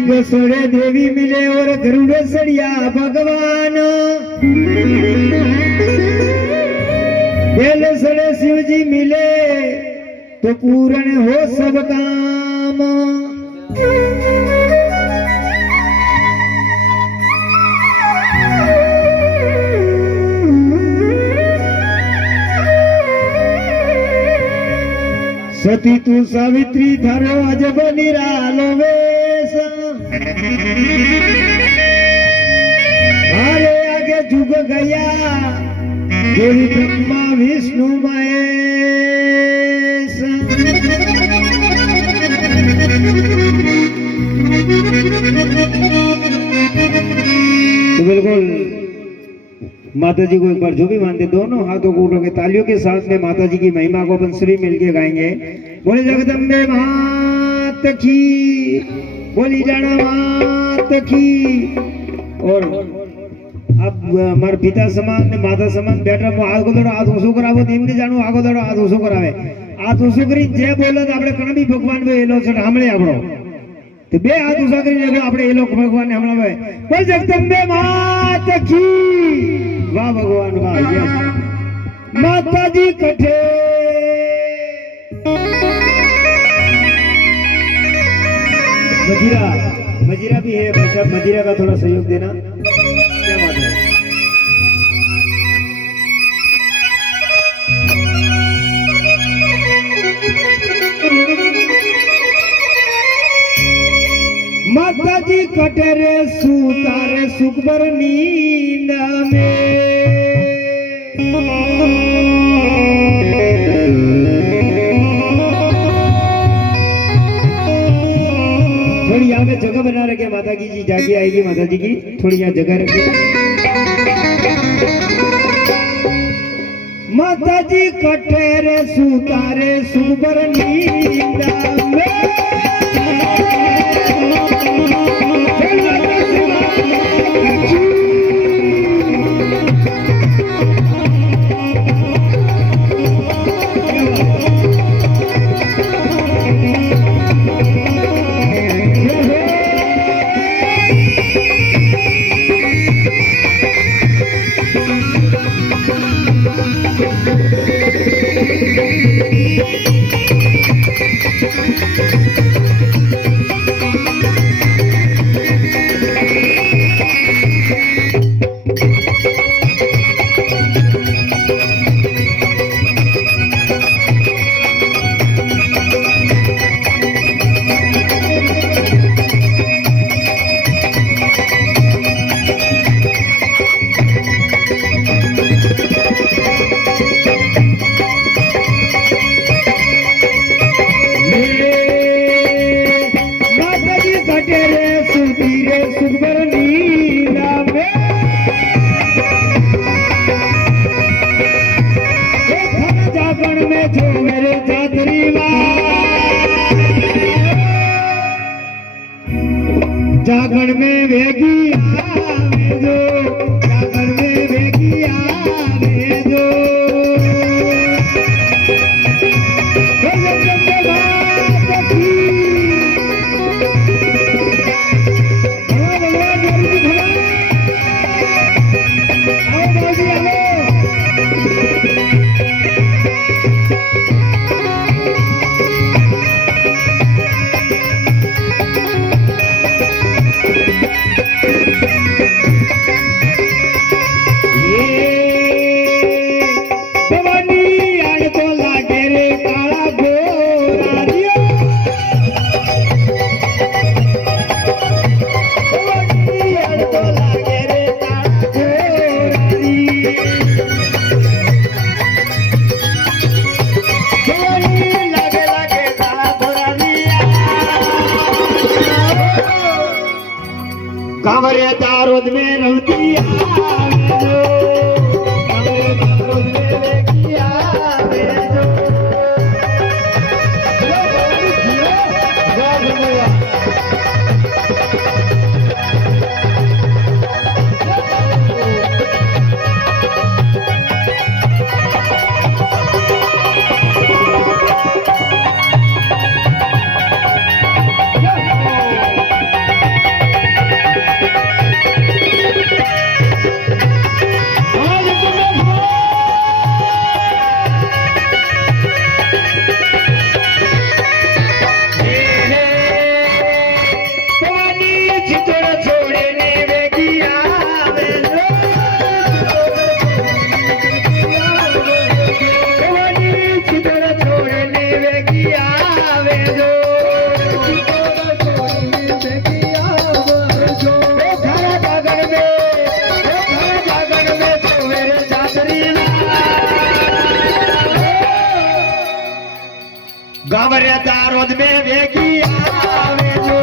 सड़े देवी मिले और गरुड़ सड़िया भगवान। बेल सड़े शिव जी मिले तो पूर्ण हो सब काम। सती तू सावित्री थारो अजब निरालो वेश। अरे आगे जुग गया देवी ब्रह्मा विष्णु महेश। तो बिल्कुल माता जी को एक बार जो भी मानते दोनों हाथों को उठा के तालियों के साथ में माता जी की महिमा को अपन सभी मिलके गाएंगे। बोली जगदम्बे मात की, बोली जाना मात की। और अब हमारे पिता समान माता समान बैठा हाथ को दौड़ो हाथ ऊंचो करावो तेम नहीं जानो आगो दौड़ो हाथ ऊंचो करावे। हाथ ऊंचो करी जे बोले तो આપણે કણબી ભગવાન વે એલો છે સાંભળે આપણો तो बे हाथ ऊंचा करी लेगो આપણે એ લોક ભગવાન ને હમણાવે બોલ જગદંબે માત की। वाह भगवान वाह यस माता जी कठे मजीरा मजीरा भी है भाई साहब मजीरा का थोड़ा सहयोग देना क्या बात है। माता जी कटरे सुतारे सुखबर नींद में। थोड़ी यहाँ पे जगह बना रखे माता की जी जाके आएगी माता जी की थोड़ी यहाँ जगह रखे। माता जी कटरे सुतारे सुखबर नींद में। जागरण में वेगी आवे जो, जागरण में वेगी आवे जो। कांवरे तारोद में रहती आवे जो, कांवरे तारोद में लेकी आवे जो। गावरे दारोद में वेगी आवे जो